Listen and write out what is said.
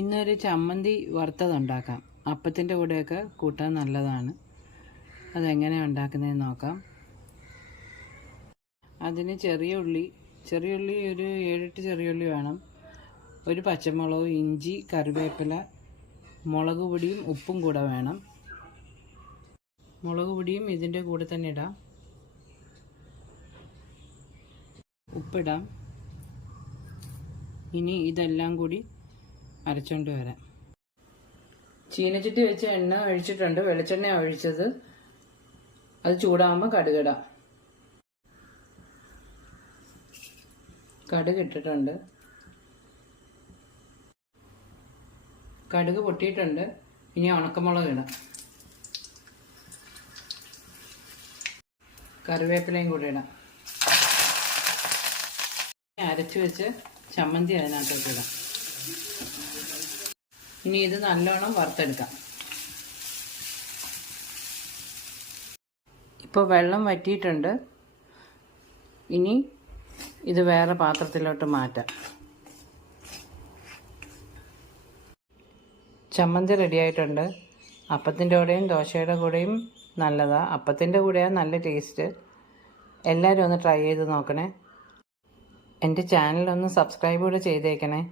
ഇന്നൊരു ചമ്മന്തി വറുത്തതുണ്ടാക്കാം. അപ്പത്തിൻ്റെ കൂടെയൊക്കെ കൂട്ടാൻ നല്ലതാണ്. അതെങ്ങനെയാണ് ഉണ്ടാക്കുന്നതെന്ന് നോക്കാം. അതിന് ചെറിയ ഉള്ളി ഒരു 7-8 ചെറിയ ഉള്ളി വേണം. ഒരു പച്ചമുളക്, ഇഞ്ചി, കറിവേപ്പില, മുളക് പൊടിയും ഉപ്പും കൂടെ വേണം. മുളക് പൊടിയും ഇതിൻ്റെ കൂടെ തന്നെ ഇടാം. ഉപ്പിടാം. ഇനി ഇതെല്ലാം കൂടി അരച്ചുകൊണ്ട് വരാം. ചീനച്ചട്ടി വെച്ച് എണ്ണ ഒഴിച്ചിട്ടുണ്ട്. വെളിച്ചെണ്ണ ഒഴിച്ചത്. അത് ചൂടാകുമ്പോൾ കടുകിടാം. കടുക് ഇട്ടിട്ടുണ്ട്. കടുക് പൊട്ടിയിട്ടുണ്ട്. ഇനി ഉണക്കമുളക് ഇടാം. കറിവേപ്പിലയും കൂടി ഇടാം. അരച്ചു വെച്ച് ചമ്മന്തി അതിനകത്തോട്ട് ഇടാം. ഇനി ഇത് നല്ലോണം വറുത്തെടുക്കാം. ഇപ്പോൾ വെള്ളം വറ്റിയിട്ടുണ്ട്. ഇനി ഇത് വേറെ പാത്രത്തിലോട്ട് മാറ്റാം. ചമ്മന്തി റെഡിയായിട്ടുണ്ട്. അപ്പത്തിൻ്റെ കൂടെയും ദോശയുടെ കൂടെയും നല്ലതാണ്. അപ്പത്തിൻ്റെ കൂടെയാണ് നല്ല ടേസ്റ്റ്. എല്ലാവരും ഒന്ന് ട്രൈ ചെയ്ത് നോക്കണേ. എൻ്റെ ചാനലൊന്ന് സബ്സ്ക്രൈബ് കൂടെ ചെയ്തേക്കണേ.